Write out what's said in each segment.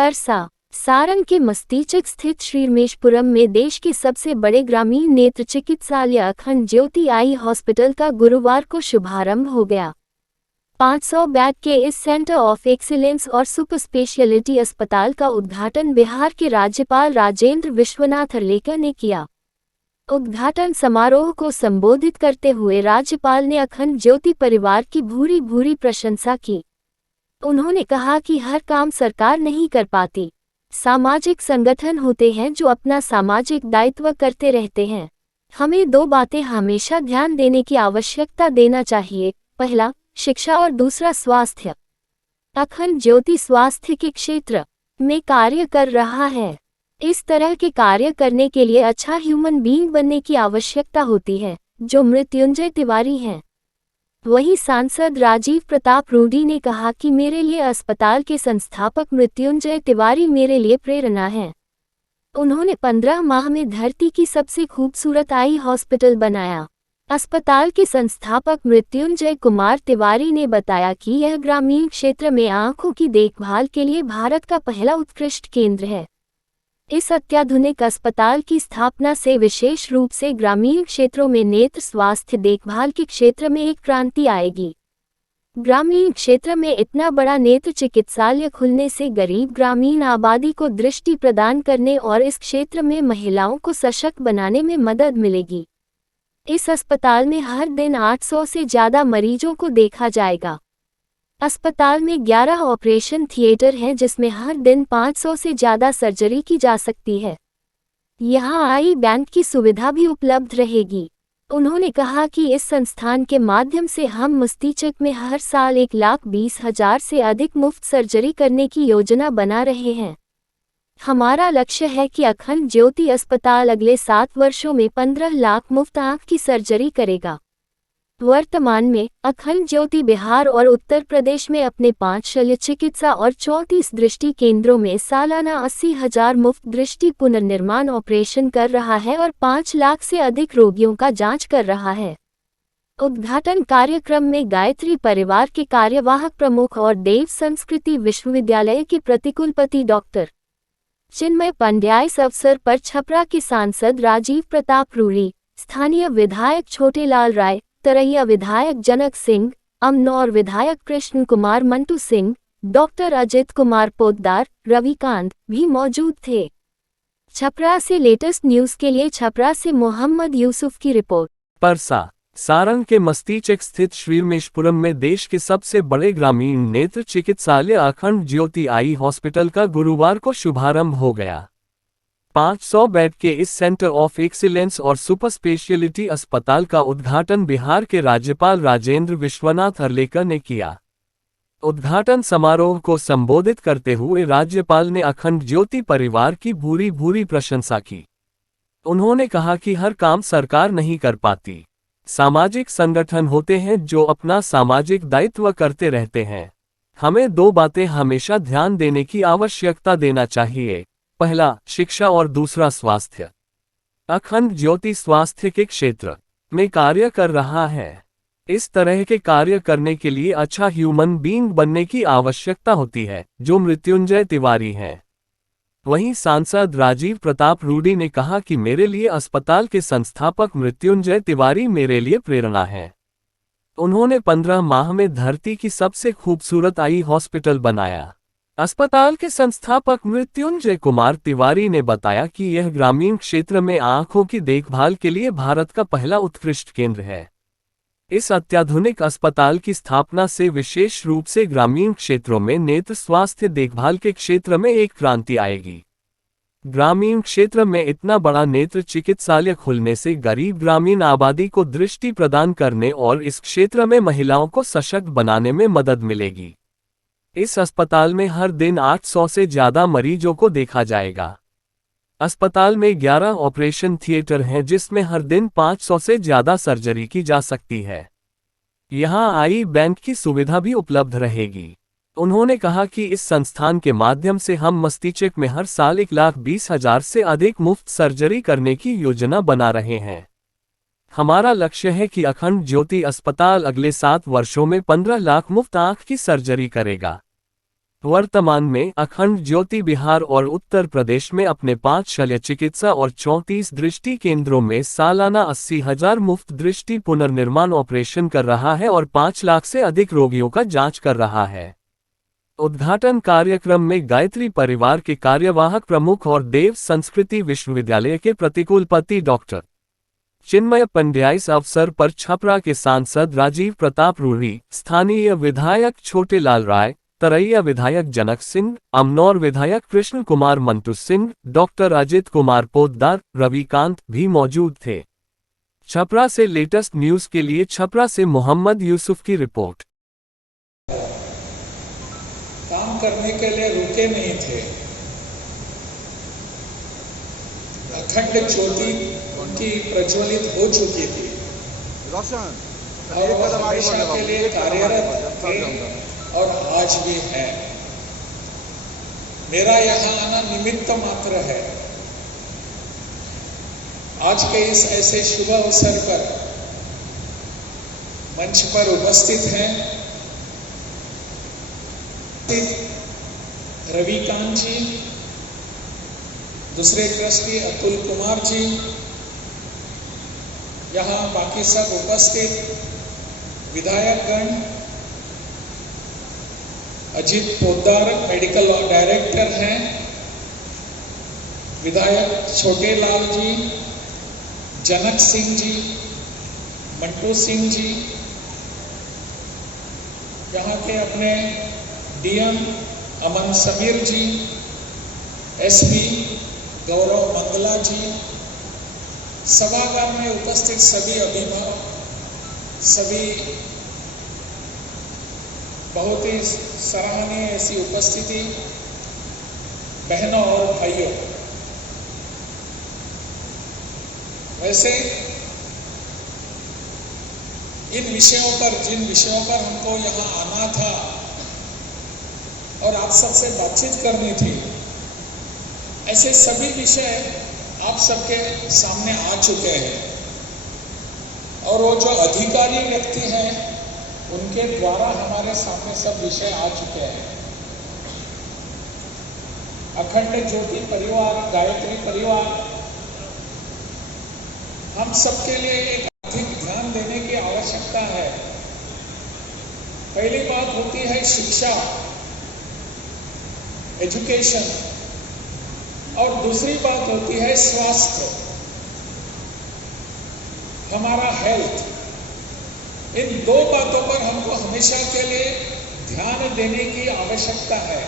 परसा सारंग के मस्तीचक स्थित श्रीरमेशपुरम में देश के सबसे बड़े ग्रामीण नेत्र चिकित्सालय अखंड ज्योति आई हॉस्पिटल का गुरुवार को शुभारंभ हो गया। 500 बेड के इस सेंटर ऑफ एक्सीलेंस और सुपर स्पेशलिटी अस्पताल का उद्घाटन बिहार के राज्यपाल राजेंद्र विश्वनाथ अर्लेकर ने किया। उद्घाटन समारोह को संबोधित करते हुए राज्यपाल ने अखंड ज्योति परिवार की भूरी भूरी प्रशंसा की। उन्होंने कहा कि हर काम सरकार नहीं कर पाती, सामाजिक संगठन होते हैं जो अपना सामाजिक दायित्व करते रहते हैं। हमें दो बातें हमेशा ध्यान देने की आवश्यकता देना चाहिए, पहला शिक्षा और दूसरा स्वास्थ्य। अखंड ज्योति स्वास्थ्य के क्षेत्र में कार्य कर रहा है। इस तरह के कार्य करने के लिए अच्छा ह्यूमन बीइंग बनने की आवश्यकता होती है, जो मृत्युंजय तिवारी हैं। वहीं सांसद राजीव प्रताप रूडी ने कहा कि मेरे लिए अस्पताल के संस्थापक मृत्युंजय तिवारी मेरे लिए प्रेरणा हैं। उन्होंने 15 माह में धरती की सबसे खूबसूरत आई हॉस्पिटल बनाया। अस्पताल के संस्थापक मृत्युंजय कुमार तिवारी ने बताया कि यह ग्रामीण क्षेत्र में आंखों की देखभाल के लिए भारत का पहला उत्कृष्ट केंद्र है। इस अत्याधुनिक अस्पताल की स्थापना से विशेष रूप से ग्रामीण क्षेत्रों में नेत्र स्वास्थ्य देखभाल के क्षेत्र में एक क्रांति आएगी। ग्रामीण क्षेत्र में इतना बड़ा नेत्र चिकित्सालय खुलने से गरीब ग्रामीण आबादी को दृष्टि प्रदान करने और इस क्षेत्र में महिलाओं को सशक्त बनाने में मदद मिलेगी। इस अस्पताल में हर दिन 800 से ज़्यादा मरीजों को देखा जाएगा। अस्पताल में 11 ऑपरेशन थिएटर हैं जिसमें हर दिन 500 से ज़्यादा सर्जरी की जा सकती है। यहाँ आई बैंक की सुविधा भी उपलब्ध रहेगी। उन्होंने कहा कि इस संस्थान के माध्यम से हम मस्तिष्क में हर साल 1,20,000 से अधिक मुफ्त सर्जरी करने की योजना बना रहे हैं। हमारा लक्ष्य है कि अखंड ज्योति अस्पताल अगले 7 वर्षों में 15 लाख मुफ्त आँख की सर्जरी करेगा। वर्तमान में अखंड ज्योति बिहार और उत्तर प्रदेश में अपने 5 शल्य चिकित्सा और 34 दृष्टि केंद्रों में सालाना 80,000 मुफ्त दृष्टि पुनर्निर्माण ऑपरेशन कर रहा है और 5 लाख से अधिक रोगियों का जांच कर रहा है। उद्घाटन कार्यक्रम में गायत्री परिवार के कार्यवाहक प्रमुख और देव संस्कृति विश्वविद्यालय के प्रतिकुलपति डॉक्टर चिन्मय पंड्या, इस अवसर पर छपरा के सांसद राजीव प्रताप रूडी, स्थानीय विधायक छोटेलाल राय, तरैया विधायक जनक सिंह, अमनौर विधायक कृष्ण कुमार मंटू सिंह, डॉक्टर अजित कुमार पोद्दार, रविकांत भी मौजूद थे। छपरा से लेटेस्ट न्यूज के लिए छपरा से मोहम्मद यूसुफ की रिपोर्ट। परसा सारंग के मस्तीचक स्थित श्रीरमेशपुरम में देश के सबसे बड़े ग्रामीण नेत्र चिकित्सालय अखंड ज्योति आई हॉस्पिटल का गुरुवार को शुभारंभ हो गया। 500 बेड के इस सेंटर ऑफ एक्सीलेंस और सुपर स्पेशलिटी अस्पताल का उद्घाटन बिहार के राज्यपाल राजेंद्र विश्वनाथ अर्लेकर ने किया। उद्घाटन समारोह को संबोधित करते हुए राज्यपाल ने अखंड ज्योति परिवार की भूरी भूरी प्रशंसा की। उन्होंने कहा कि हर काम सरकार नहीं कर पाती, सामाजिक संगठन होते हैं जो अपना सामाजिक दायित्व करते रहते हैं। हमें दो बातें हमेशा ध्यान देने की आवश्यकता देना चाहिए, पहला शिक्षा और दूसरा स्वास्थ्य। अखंड ज्योति स्वास्थ्य के क्षेत्र में कार्य कर रहा है। इस तरह के कार्य करने के लिए अच्छा ह्यूमन बीइंग बनने की आवश्यकता होती है, जो मृत्युंजय तिवारी हैं। वहीं सांसद राजीव प्रताप रूडी ने कहा कि मेरे लिए अस्पताल के संस्थापक मृत्युंजय तिवारी मेरे लिए प्रेरणा है। उन्होंने 15 माह में धरती की सबसे खूबसूरत आई हॉस्पिटल बनाया। अस्पताल के संस्थापक मृत्युंजय कुमार तिवारी ने बताया कि यह ग्रामीण क्षेत्र में आंखों की देखभाल के लिए भारत का पहला उत्कृष्ट केंद्र है। इस अत्याधुनिक अस्पताल की स्थापना से विशेष रूप से ग्रामीण क्षेत्रों में नेत्र स्वास्थ्य देखभाल के क्षेत्र में एक क्रांति आएगी। ग्रामीण क्षेत्र में इतना बड़ा नेत्र चिकित्सालय खुलने से गरीब ग्रामीण आबादी को दृष्टि प्रदान करने और इस क्षेत्र में महिलाओं को सशक्त बनाने में मदद मिलेगी। इस अस्पताल में हर दिन 800 से ज़्यादा मरीजों को देखा जाएगा। अस्पताल में 11 ऑपरेशन थिएटर हैं जिसमें हर दिन 500 से ज़्यादा सर्जरी की जा सकती है। यहाँ आई बैंक की सुविधा भी उपलब्ध रहेगी। उन्होंने कहा कि इस संस्थान के माध्यम से हम मस्तिष्क में हर साल 1,20,000 से अधिक मुफ्त सर्जरी करने की योजना बना रहे हैं। हमारा लक्ष्य है कि अखंड ज्योति अस्पताल अगले 7 वर्षों में 15 लाख मुफ्त आँख की सर्जरी करेगा। वर्तमान में अखंड ज्योति बिहार और उत्तर प्रदेश में अपने 5 शल्य चिकित्सा और 34 दृष्टि केंद्रों में सालाना 80,000 मुफ्त दृष्टि पुनर्निर्माण ऑपरेशन कर रहा है और 5 लाख से अधिक रोगियों का जांच कर रहा है। उद्घाटन कार्यक्रम में गायत्री परिवार के कार्यवाहक प्रमुख और देव संस्कृति विश्वविद्यालय के प्रतिकुलपति डॉक्टर चिन्मय पंड्या इस अवसर पर छपरा के सांसद राजीव प्रताप रूढ़ी, स्थानीय विधायक छोटेलाल राय, तरैया विधायक जनक सिंह, अमनौर विधायक कृष्ण कुमार मंटू सिंह, डॉक्टर अजित कुमार पोद्दार, रविकांत भी मौजूद थे। छपरा से लेटेस्ट न्यूज के लिए छपरा से मोहम्मद यूसुफ की रिपोर्ट। काम करने के लिए रुके नहीं थे। अखंड ज्योति उनकी प्रज्वलित हो चुकी थी और वह हमेशा के लिए कार्यरत थे और आज भी है। मेरा यहाँ आना निमित्त मात्र है। आज के इस ऐसे शुभ अवसर पर मंच पर उपस्थित हैं रविकांत जी, दूसरे ट्रस्टी अतुल कुमार जी, यहाँ बाकी सब उपस्थित विधायकगण, अजित पोद्दार मेडिकल डायरेक्टर हैं, विधायक छोटेलाल जी, जनक सिंह जी, मंटू सिंह जी, यहाँ के अपने डीएम अमन समीर जी, एसपी गौरव मंगला जी, सभागार में उपस्थित सभी अभिभावक, सभी बहुत ही सराहनीय ऐसी उपस्थिति, बहनों और भाइयों। वैसे इन विषयों पर, जिन विषयों पर हमको यहाँ आना था और आप सबसे बातचीत करनी थी, ऐसे सभी विषय आप सबके सामने आ चुके हैं और वो जो अधिकारी व्यक्ति हैं उनके द्वारा हमारे सामने सब विषय आ चुके हैं। अखंड ज्योति परिवार, गायत्री परिवार, हम सबके लिए एक अधिक ध्यान देने की आवश्यकता है। पहली बात होती है शिक्षा, एजुकेशन, और दूसरी बात होती है स्वास्थ्य, हमारा हेल्थ। इन दो बातों पर हमको हमेशा के लिए ध्यान देने की आवश्यकता है।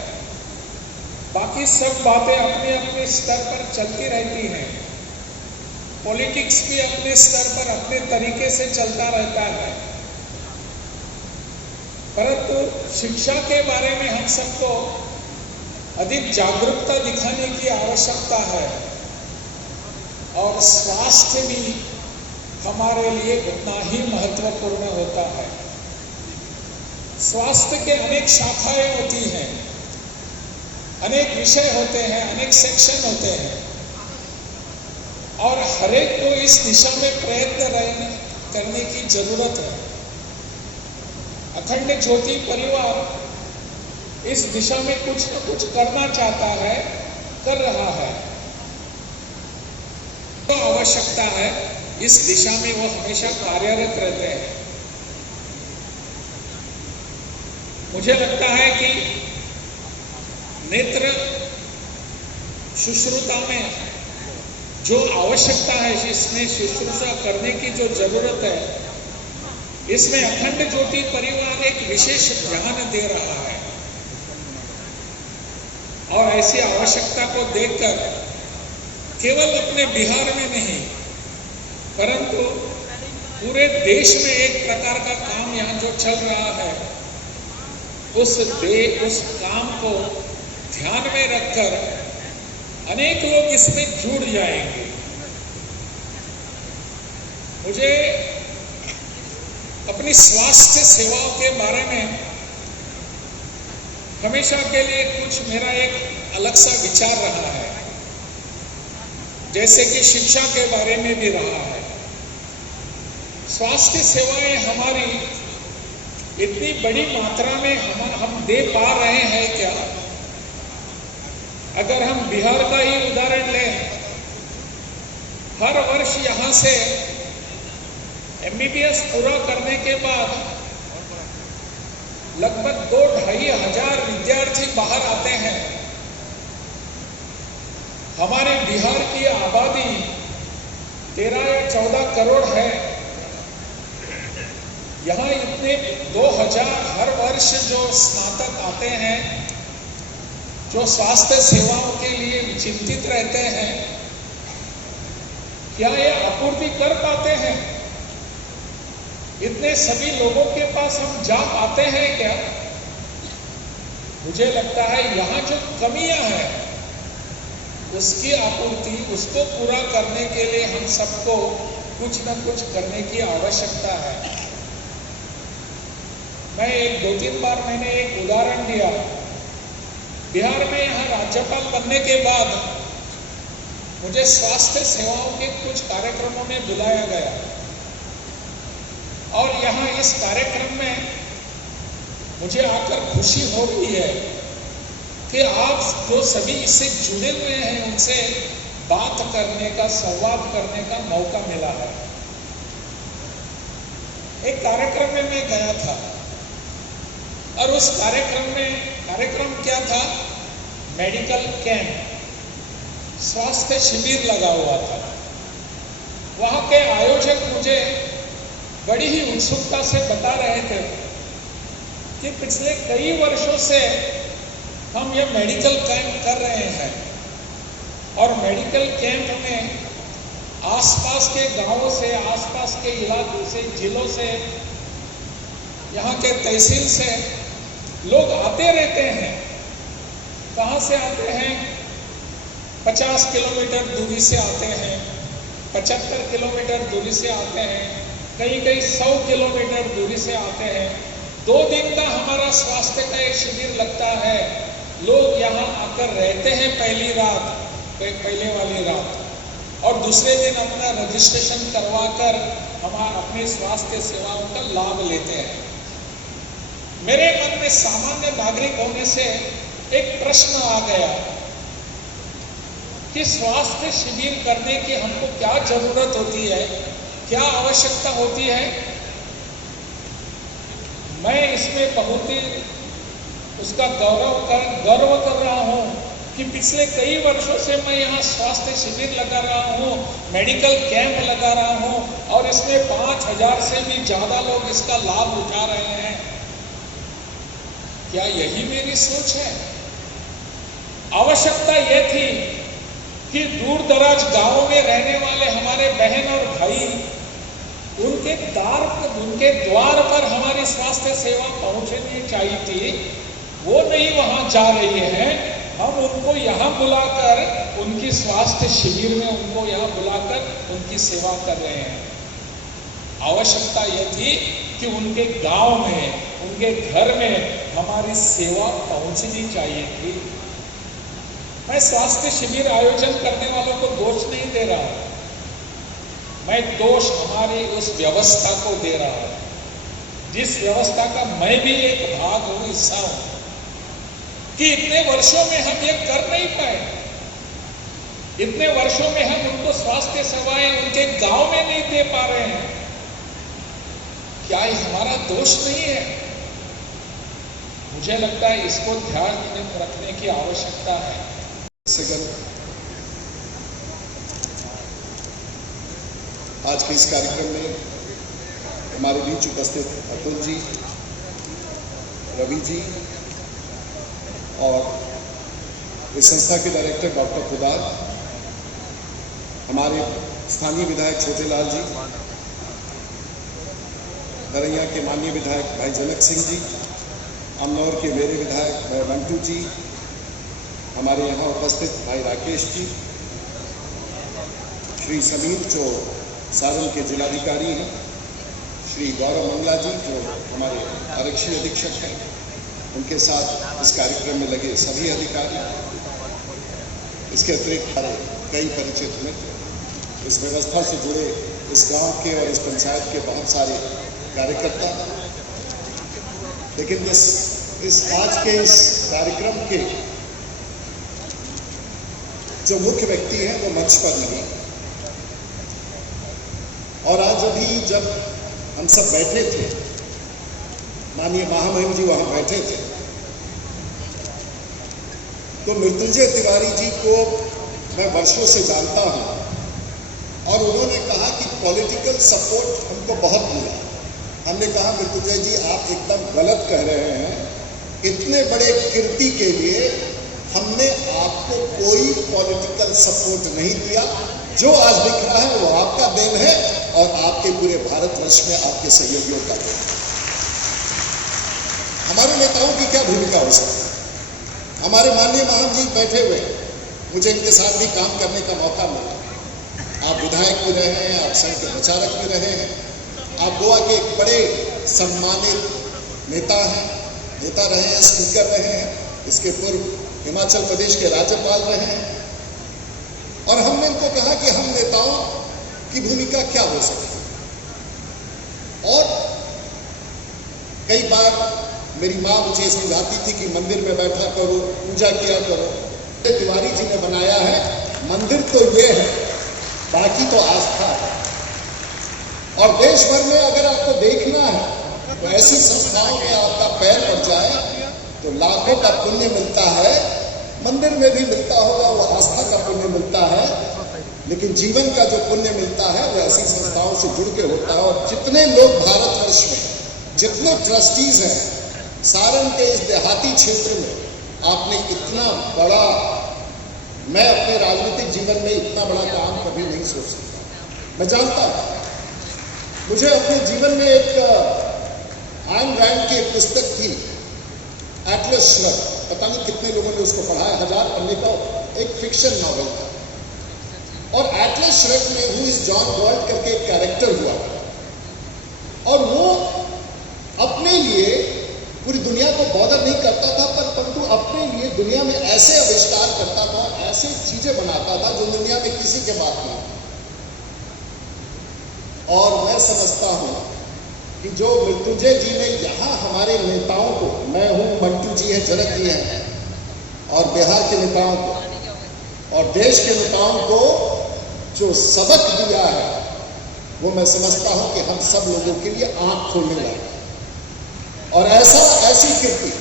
बाकी सब बातें अपने अपने स्तर पर चलती रहती हैं। पॉलिटिक्स भी अपने स्तर पर अपने तरीके से चलता रहता है, परंतु शिक्षा के बारे में हम सबको अधिक जागरूकता दिखाने की आवश्यकता है और स्वास्थ्य भी हमारे लिए उतना ही महत्वपूर्ण होता है। स्वास्थ्य के अनेक शाखाएं होती हैं, अनेक विषय होते हैं, अनेक सेक्शन होते हैं और हर एक को इस दिशा में प्रयत्न करने की जरूरत है। अखंड ज्योति परिवार इस दिशा में कुछ न कुछ करना चाहता है, कर रहा है। तो आवश्यकता है, इस दिशा में वो हमेशा कार्यरत रहते हैं। मुझे लगता है कि नेत्र शुश्रूषा में जो आवश्यकता है, इसमें शुश्रूषा करने की जो जरूरत है, इसमें अखंड ज्योति परिवार एक विशेष ध्यान दे रहा है और ऐसी आवश्यकता को देखकर केवल अपने बिहार में नहीं परंतु पूरे देश में एक प्रकार का काम यहाँ जो चल रहा है, उस काम को ध्यान में रखकर अनेक लोग इसमें जुड़ जाएंगे। मुझे अपनी स्वास्थ्य सेवाओं के बारे में हमेशा के लिए कुछ मेरा एक अलग सा विचार रहा है, जैसे कि शिक्षा के बारे में भी रहा है। स्वास्थ्य सेवाएं हमारी इतनी बड़ी मात्रा में हम दे पा रहे हैं क्या? अगर हम बिहार का ही उदाहरण लें, हर वर्ष यहाँ से MBBS पूरा करने के बाद लगभग 2-2.5 हजार विद्यार्थी बाहर आते हैं। हमारे बिहार की आबादी 13 या 14 करोड़ है। यहाँ इतने 2000 हर वर्ष जो स्नातक आते हैं, जो स्वास्थ्य सेवाओं के लिए चिंतित रहते हैं, क्या ये आपूर्ति कर पाते हैं? इतने सभी लोगों के पास हम जा पाते हैं क्या? मुझे लगता है यहाँ जो कमियां हैं उसकी आपूर्ति, उसको पूरा करने के लिए हम सबको कुछ न कुछ करने की आवश्यकता है। मैं 2-3 बार मैंने एक उदाहरण दिया। बिहार में यहाँ राज्यपाल बनने के बाद मुझे स्वास्थ्य सेवाओं के कुछ कार्यक्रमों में बुलाया गया और यहाँ इस कार्यक्रम में मुझे आकर खुशी हो रही है कि आप जो सभी इससे जुड़े हुए हैं उनसे बात करने का, संवाद करने का मौका मिला है। एक कार्यक्रम में मैं गया था और उस कार्यक्रम क्या था? मेडिकल कैंप, स्वास्थ्य शिविर लगा हुआ था। वहां के आयोजक मुझे बड़ी ही उत्सुकता से बता रहे थे कि पिछले कई वर्षों से हम ये मेडिकल कैंप कर रहे हैं और मेडिकल कैंप में आसपास के गांवों से, आसपास के इलाकों से, जिलों से, यहाँ के तहसील से लोग आते रहते हैं। कहाँ से आते हैं? 50 किलोमीटर दूरी से आते हैं, 75 किलोमीटर दूरी से आते हैं, कहीं 100 किलोमीटर दूरी से आते हैं। 2 दिन का हमारा स्वास्थ्य का एक शिविर लगता है। लोग यहाँ आकर रहते हैं पहली रात, पहले वाली रात, और दूसरे दिन अपना रजिस्ट्रेशन करवाकर हमारा अपने स्वास्थ्य सेवाओं का लाभ लेते हैं। मेरे मन में सामान्य नागरिक होने से एक प्रश्न आ गया कि स्वास्थ्य शिविर करने की हमको क्या जरूरत होती है, क्या आवश्यकता होती है? मैं इसमें बहुत ही उसका गर्व कर रहा हूं कि पिछले कई वर्षों से मैं यहाँ स्वास्थ्य शिविर लगा रहा हूँ, मेडिकल कैंप लगा रहा हूँ और इसमें 5000 से भी ज्यादा लोग इसका लाभ उठा रहे हैं। क्या यही मेरी सोच है? आवश्यकता यह थी कि दूर दराज गांवों में रहने वाले हमारे बहन और भाई, उनके द्वार पर हमारी स्वास्थ्य सेवा पहुंचनी चाहिए थी। वो नहीं वहां जा रही है, हम उनको यहाँ बुलाकर, उनकी स्वास्थ्य शिविर में उनको यहाँ बुलाकर उनकी सेवा कर रहे हैं। आवश्यकता यह थी कि उनके गांव में, उनके घर में हमारी सेवा पहुंचनी चाहिए थी। मैं स्वास्थ्य शिविर आयोजन करने वालों को दोष नहीं दे रहा, मैं दोष हमारी उस व्यवस्था को दे रहा हूं, जिस व्यवस्था का मैं भी एक भाग हूं, हिस्सा हूं, कि इतने वर्षों में हम ये कर नहीं पाए। इतने वर्षों में हम उनको स्वास्थ्य सेवाएं उनके गांव में नहीं दे पा रहे हैं। क्या ये हमारा दोष नहीं है? मुझे लगता है इसको ध्यान में रखने की आवश्यकता है। आज के इस कार्यक्रम में हमारे बीच उपस्थित अतुल जी, रवि जी और इस संस्था के डायरेक्टर डॉक्टर खुदार, हमारे स्थानीय विधायक छोटेलाल जी, नरैया के माननीय विधायक भाई जनक सिंह जी, अमनौर के मेरे विधायक भाई मंटू जी, हमारे यहाँ उपस्थित भाई राकेश जी, श्री समीर जो सारण के जिलाधिकारी हैं, श्री गौरव मंगला जी जो हमारे आरक्षी अधीक्षक हैं, उनके साथ इस कार्यक्रम में लगे सभी अधिकारी, इसके अतिरिक्त कई परिचित मित्र, इस व्यवस्था से जुड़े इस गांव के और इस पंचायत के बहुत सारे कार्यकर्ता, लेकिन इस आज के इस कार्यक्रम के जो मुख्य व्यक्ति हैं वो मंच पर नहीं। और आज अभी जब हम सब बैठे थे, माननीय महामहिम जी वहां बैठे थे, तो मृत्युंजय तिवारी जी को मैं वर्षों से जानता हूं और उन्होंने कहा कि पॉलिटिकल सपोर्ट हमको बहुत मिला। हमने कहा मृत्युंजय जी आप एकदम गलत कह रहे हैं, इतने बड़े कीर्ति के लिए हमने आपको कोई पॉलिटिकल सपोर्ट नहीं दिया। जो आज दिख रहा है वो आपका देन है और आपके पूरे भारतवर्ष में आपके सहयोगियों का देन है। हमारे नेताओं की क्या भूमिका हो सकती है? हमारे माननीय महाम जी बैठे हुए, मुझे इनके साथ भी काम करने का मौका मिला। आप विधायक भी रहे हैं, आप संघ के प्रचारक भी रहे हैं, आप गोवा के एक बड़े सम्मानित नेता रहे हैं, स्पीकर रहे हैं, इसके पूर्व हिमाचल प्रदेश के राज्यपाल रहे हैं। और हमने इनको कहा कि हम नेताओं की भूमिका क्या हो सकती है। और कई बार मेरी मां मुझे समझाती थी कि मंदिर में बैठा करो, पूजा किया करो। तिवारी जी ने बनाया है, मंदिर तो ये है, बाकी तो आस्था है। और देश भर में अगर आपको देखना है तो ऐसी संस्थाओं में आपका पैर पड़ जाए तो लाखों का पुण्य मिलता है। मंदिर में भी मिलता होगा, वो आस्था का पुण्य मिलता है, लेकिन जीवन का जो पुण्य मिलता है वो ऐसी संस्थाओं से जुड़ के होता है। और जितने लोग भारतवर्ष में, जितने ट्रस्टीज हैं, सारण के इस देहाती क्षेत्र में आपने इतना बड़ा, मैं अपने राजनीतिक जीवन में इतना बड़ा काम कभी नहीं सोच सकता। मैं जानता हूं, मुझे अपने जीवन में एक आयन रैंड की एक पुस्तक थी, एटलस श्रग, पता नहीं कितने लोगों ने उसको पढ़ा है, 1000 पन्ने का एक फिक्शन नॉवेल था। और एटलस श्रग में हु इज जॉन बॉयड करके एक कैरेक्टर हुआ और वो अपने लिए पूरी दुनिया को बॉदर नहीं करता था, परंतु अपने लिए दुनिया में ऐसे आविष्कार करता था, ऐसी चीजें बनाता था जो दुनिया में किसी के बात नहीं। और मैं समझता हूं कि जो मृत्युंजय जी ने यहाँ हमारे नेताओं को, मैं हूं, मंटू जी हैं, जनक जी हैं, और बिहार के नेताओं को और देश के नेताओं को जो सबक दिया है, वो मैं समझता हूं कि हम सब लोगों के लिए आंख खोलने लगा। और ऐसी कीर्ति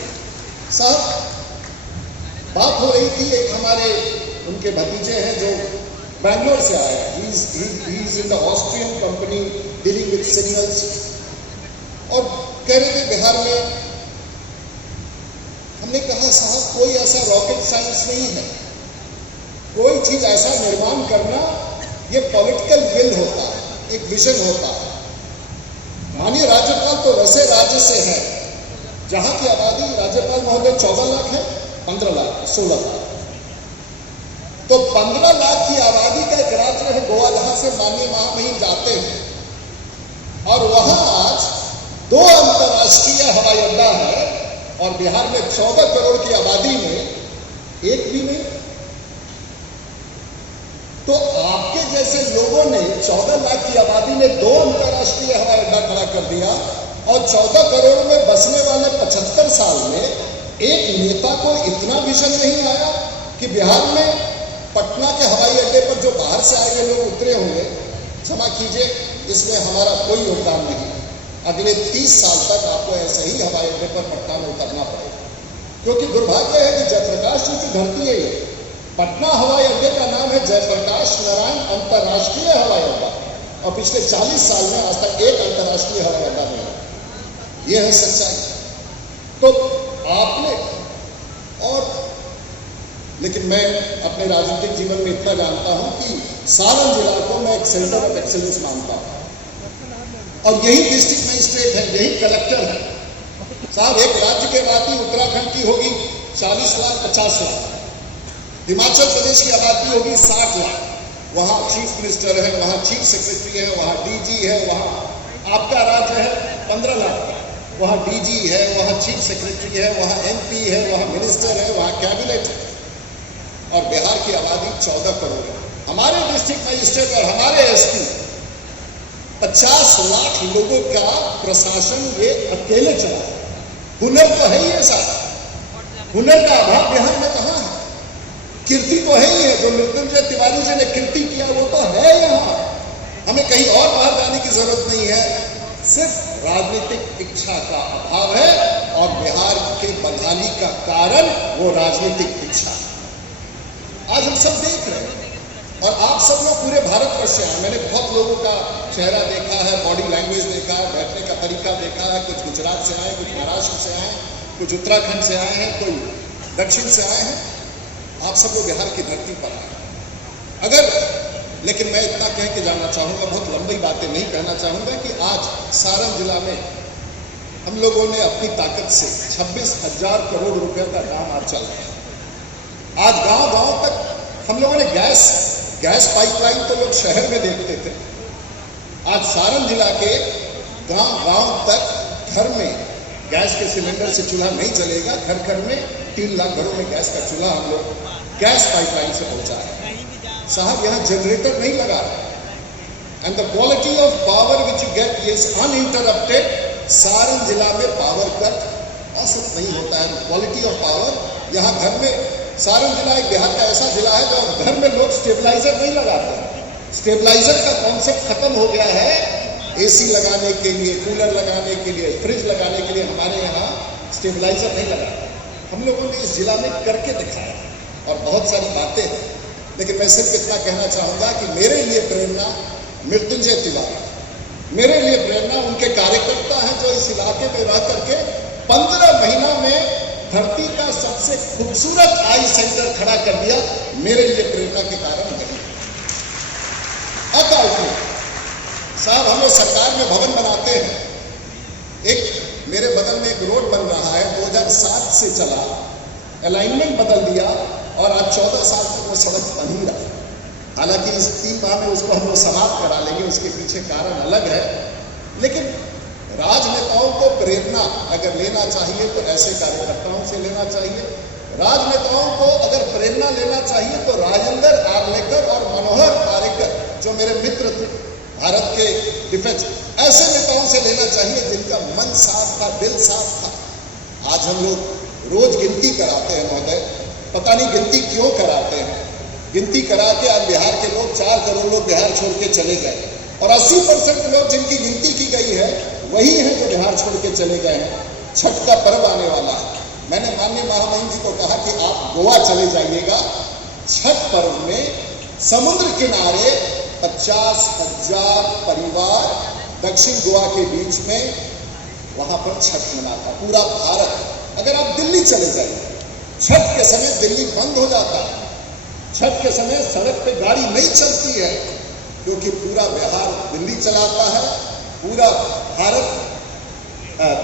साहब, बात हो रही थी, एक हमारे उनके भतीजे हैं जो बैंगलोर से आए, he is in the Austrian company dealing with signals, और कह रहे थे बिहार में। हमने कहा साहब कोई ऐसा रॉकेट साइंस नहीं है, कोई चीज ऐसा निर्माण करना ये पॉलिटिकल विल होता है, एक विजन होता है। माननीय राज्यपाल तो वैसे राज्य से है जहां की आबादी, राज्यपाल महोदय 14 लाख है, 15 लाख, 16 लाख, तो 15 लाख की आबादी का एक राज्य है गोवा, जहां से माननीय महामहिम जाते हैं। और वहां आज 2 अंतरराष्ट्रीय हवाई अड्डा है और बिहार में 14 करोड़ की आबादी में एक भी नहीं। तो आपके जैसे लोगों ने 14 लाख की आबादी में 2 अंतरराष्ट्रीय हवाई अड्डा खड़ा कर दिया और 14 करोड़ में बसने वाले 75 साल में एक नेता को इतना विजन नहीं आया कि बिहार में पटना के हवाई अड्डे पर जो बाहर से आए हुए लोग उतरे होंगे, क्षमा कीजिए, इसमें हमारा कोई योगदान नहीं। अगले 30 साल तक आपको ऐसे ही हवाई अड्डे पर पटना में उतरना पड़ेगा, क्योंकि दुर्भाग्य है कि जयप्रकाश जी की धरती है ये। पटना हवाई अड्डे का नाम है जयप्रकाश नारायण अंतरराष्ट्रीय हवाई अड्डा, और पिछले 40 साल में आज तक एक अंतरराष्ट्रीय हवाई अड्डा नहीं है। यह है सच्चाई। तो आपने, और लेकिन मैं अपने राजनीतिक जीवन में इतना जानता हूं कि सारण जिला को मैं एक सेंटर ऑफ एक्सेलेंस मानता हूं, और यही डिस्ट्रिक्ट मजिस्ट्रेट है, यही कलेक्टर है साहब। एक राज्य के आबादी उत्तराखंड की होगी 40 लाख 50 लाख, हिमाचल प्रदेश की आबादी होगी 60 लाख, वहां चीफ मिनिस्टर है, वहां चीफ सेक्रेटरी है, वहां डीजी है, वहां आपका राज्य है 15 लाख का, वहां डीजी है, वहां चीफ सेक्रेटरी है, वहां एमपी है, वहां मिनिस्टर है, वहां कैबिनेट है, और बिहार की आबादी 14 करोड़ है। हमारे डिस्ट्रिक्ट मजिस्ट्रेट और हमारे एसपी 50 लाख लोगों का प्रशासन ये अकेले चला है। हुनर तो है ही है साहब, हुनर का अभाव बिहार में कहां है? कीर्ति तो है ही है, जो मृत्युंजय तिवारी जी ने कीर्ति किया वो तो है यहाँ। हमें कहीं और बाहर जाने की जरूरत नहीं है, सिर्फ राजनीतिक इच्छा का अभाव है और बिहार के बदहाली का कारण वो राजनीतिक इच्छा। आज हम सब देख रहे हैं और आप सब लोग पूरे भारतवर्ष से आए। मैंने बहुत लोगों का चेहरा देखा है, बॉडी लैंग्वेज देखा है, बैठने का तरीका देखा है। कुछ गुजरात से आए, कुछ महाराष्ट्र से आए, कुछ उत्तराखंड से आए हैं, कोई दक्षिण से आए हैं। आप सब लोग बिहार की धरती पर आए। लेकिन मैं इतना कह के जाना चाहूंगा, बहुत लंबी बातें नहीं कहना चाहूंगा, कि आज सारण जिला में हम लोगों ने अपनी ताकत से 26,000 करोड़ रुपए का काम आज चल रहा है। आज गांव-गांव तक हम लोगों ने गैस पाइपलाइन तो लोग शहर में देखते थे, आज सारण जिला के गांव-गांव तक घर में गैस के सिलेंडर से चूल्हा नहीं चलेगा। घर घर में 3 लाख घरों में गैस का चूल्हा हम लोग गैस पाइपलाइन से पहुंचा है। साहब यहाँ जनरेटर नहीं लगा and the quality of power which you get is uninterrupted. Saran जिला में पावर कट औसत नहीं होता है। क्वालिटी ऑफ पावर यहाँ घर में, सारण जिला एक बिहार का ऐसा जिला है जो घर में लोग स्टेबलाइजर नहीं लगाते। स्टेबलाइजर का कॉन्सेप्ट खत्म हो गया है। एसी लगाने के लिए, कूलर लगाने के लिए, फ्रिज लगाने के लिए हमारे यहाँ स्टेबलाइजर नहीं लगाते। हम लोगों ने इस जिला में करके दिखाया और बहुत सारी बातें हैं। लेकिन मैं सिर्फ इतना कहना चाहूंगा कि मेरे लिए प्रेरणा मृत्युंजय तिवारी, मेरे लिए प्रेरणा उनके कार्यकर्ता हैं जो इस इलाके में रह करके 15 महीना में धरती का सबसे खूबसूरत आई सेंटर खड़ा कर दिया। मेरे लिए प्रेरणा के कारण है। साहब हम लोग सरकार में भवन बनाते हैं, एक मेरे बगल में एक रोड बन रहा है, 2007 से चला, अलाइनमेंट बदल दिया और आज 14 साल तक वो सड़क बन ही रहा है। हालांकि इस 3 माह में उसको हम लोग समाप्त करा लेंगे, उसके पीछे कारण अलग है। लेकिन राजनेताओं को प्रेरणा अगर लेना चाहिए तो ऐसे कार्यकर्ताओं से लेना चाहिए। राजनेताओं को अगर प्रेरणा लेना चाहिए तो राजेंद्र आर्लेकर और मनोहर पारेकर जो मेरे मित्र थे भारत के डिफेंस, ऐसे नेताओं से लेना चाहिए जिनका मन साफ था, दिल साफ था। आज हम लोग रोज गिनती कराते हैं महोदय, पता नहीं गिनती क्यों कराते हैं। गिनती करा के आज बिहार के लोग 4 करोड़ लोग बिहार छोड़ के चले गए और 80% लोग जिनकी गिनती की गई है वही हैं जो बिहार छोड़ के चले गए हैं। छठ का पर्व आने वाला है। मैंने माननीय महामहिम जी को कहा कि आप गोवा चले जाइएगा। छठ पर्व में समुद्र किनारे 50,000 परिवार दक्षिण गोवा के बीच में वहां पर छठ मनाता पूरा भारत। अगर आप दिल्ली चले जाइए, छठ के समय दिल्ली बंद हो जाता है। छठ के समय सड़क पे गाड़ी नहीं चलती है क्योंकि पूरा बिहार दिल्ली चलाता है, पूरा भारत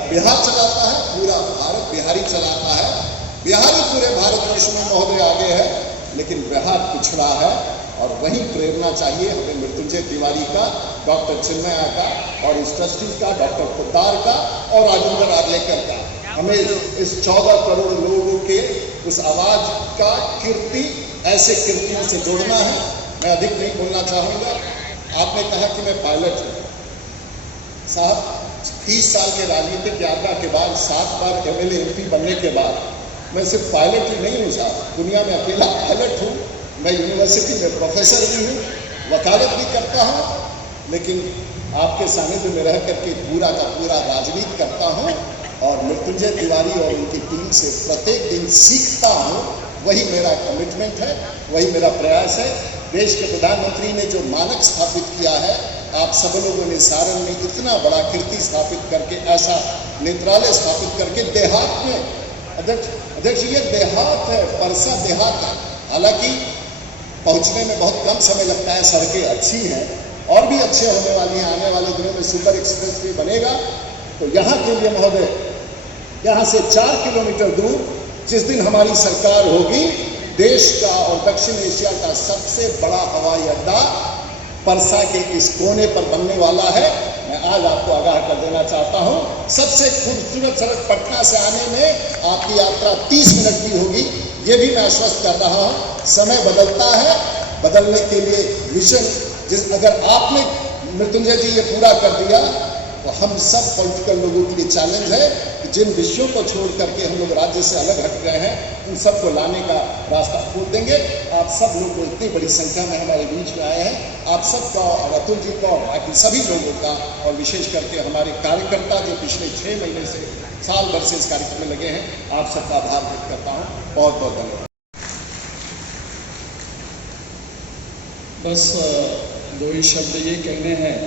बिहार चलाता है, पूरा भारत बिहारी चलाता है। बिहारी पूरे भारतवर्ष में महोदय आगे है, लेकिन बिहार पिछड़ा है। और वही प्रेरणा चाहिए हमें मृत्युंजय तिवारी का, डॉक्टर चिन्मया का और इस ट्रस्टी का, डॉक्टर पोद्दार का और राजेंद्र आर्लेकर का। हमें इस 14 करोड़ लोगों के उस आवाज का कीर्ति, ऐसे कीर्तियों से जोड़ना है। मैं अधिक नहीं बोलना चाहूंगा। आपने कहा कि मैं पायलट हूं। साहब 30 साल के राजनीतिक यात्रा के बाद, 7 बार MLA MP बनने के बाद मैं सिर्फ पायलट ही नहीं हूं साहब, दुनिया में अकेला पायलट हूं। मैं यूनिवर्सिटी में प्रोफेसर भी हूँ, वकालत भी करता हूँ, लेकिन आपके सानिध्य में रह करके पूरा का पूरा राजनीति करता हूँ और मृत्युंजय तिवारी और उनकी टीम से प्रत्येक दिन सीखता हूँ। वही मेरा कमिटमेंट है, वही मेरा प्रयास है। देश के प्रधानमंत्री ने जो मानक स्थापित किया है, आप सब लोगों ने सारण में इतना बड़ा कीर्ति स्थापित करके, ऐसा नेत्रालय स्थापित करके, देहात में अध्यक्ष ये देहात है, परसा देहात है। हालांकि पहुंचने में बहुत कम समय लगता है, सड़कें अच्छी हैं और भी अच्छे होने वाली हैं। आने वाले दिनों में सुपर एक्सप्रेस भी बनेगा। तो यहाँ के लिए महोदय, यहाँ से 4 किलोमीटर दूर जिस दिन हमारी सरकार होगी, देश का और दक्षिण एशिया का सबसे बड़ा हवाई अड्डा परसा के इस कोने पर बनने वाला है। मैं आज आपको आगाह कर देना चाहता हूँ, सबसे खूबसूरत सड़क पटना से आने में आपकी यात्रा 30 मिनट की होगी, ये भी मैं आश्वस्त कर रहा हूँ। समय बदलता है, बदलने के लिए विजन अगर आपने मृत्युंजय जी ये पूरा कर दिया तो हम सब पॉलिटिकल लोगों के लिए चैलेंज है कि जिन विषयों को छोड़ करके हम लोग राज्य से अलग हट गए हैं उन सबको लाने का रास्ता खोल देंगे। आप सब लोग इतनी बड़ी संख्या में हमारे बीच में आए हैं, आप सबका और अतुल जी का और बाकी सभी लोगों का और विशेष करके हमारे कार्यकर्ता जो पिछले 6 महीने से साल भर से इस कार्यक्रम में लगे हैं, आप सबका आभार व्यक्त करता हूँ। बहुत बहुत धन्यवाद। बस दो ही शब्द ये कहने हैं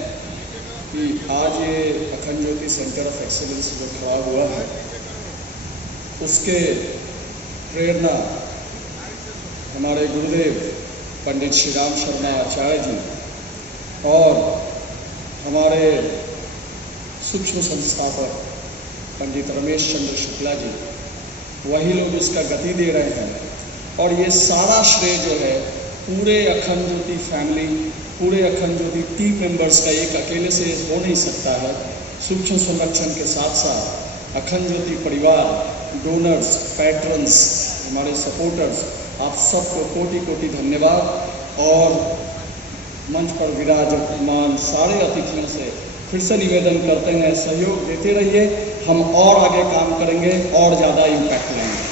कि आज ये अखंड ज्योति सेंटर ऑफ एक्सीलेंस जो खड़ा हुआ है उसके प्रेरणा हमारे गुरुदेव पंडित श्री राम शर्मा आचार्य जी और हमारे सूक्ष्म संस्थापक पंडित रमेश चंद्र शुक्ला जी, वही लोग इसका गति दे रहे हैं। और ये सारा श्रेय जो है पूरे अखंड ज्योति फैमिली, पूरे अखंड ज्योति टीम मेंबर्स का, एक अकेले से हो नहीं सकता है। सूक्ष्म संरक्षण के साथ साथ अखंड ज्योति परिवार, डोनर्स, पैट्रन्स, हमारे सपोर्टर्स, आप सबको कोटि कोटि धन्यवाद। और मंच पर विराजमान सारे अतिथियों से फिर से निवेदन करते हैं, सहयोग देते रहिए, हम और आगे काम करेंगे और ज़्यादा इम्पैक्ट लेंगे।